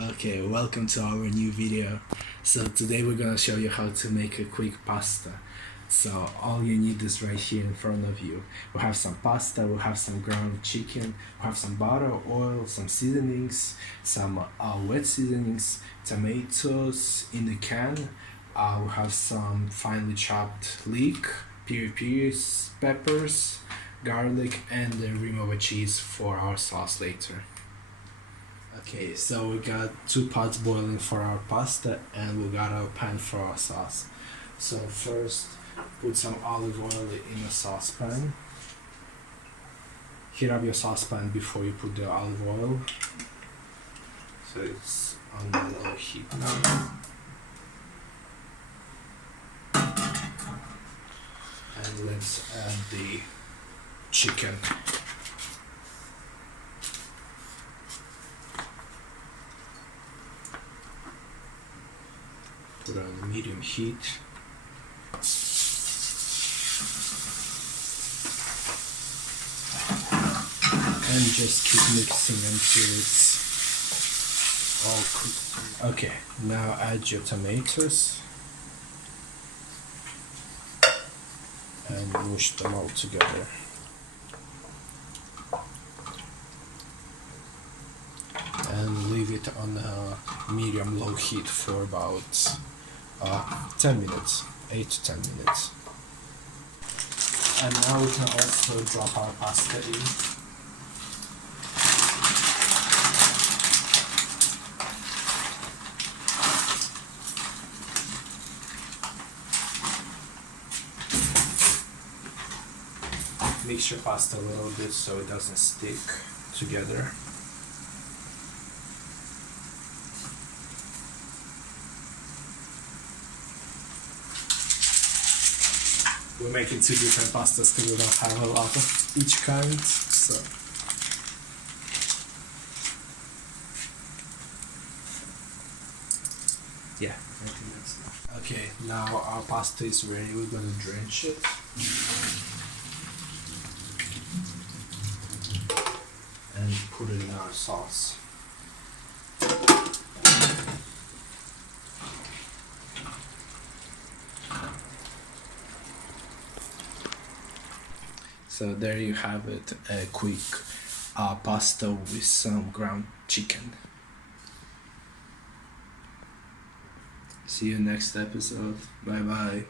Okay, welcome to our new video. So today we're gonna show you how to make a quick pasta. So all you need is right here in front of you. We have some pasta, we have some ground chicken, we have some butter, oil, some seasonings, some wet seasonings, tomatoes in the can. We have some finely chopped leek, piri piri peppers, garlic, and the remover cheese for our sauce later. Okay, so we got 2 pots boiling for our pasta and we got our pan for our sauce. So first, put some olive oil in a saucepan. Heat up your saucepan before you put the olive oil. So it's on the low heat now. And let's add the chicken. Put it on medium heat. And just keep mixing until it's all cooked. Okay, now add your tomatoes and mush them all together. And leave it on a medium-low heat for about 10 minutes, 8 to 10 minutes. And now we can also drop our pasta in. Mix your pasta a little bit so it doesn't stick together. We're making 2 different pastas because we don't have a lot of each kind, so. Yeah, I think that's it. Okay, now our pasta is ready. We're gonna drench it. And put it in our sauce. So there you have it, a quick pasta with some ground chicken. See you next episode. Bye bye.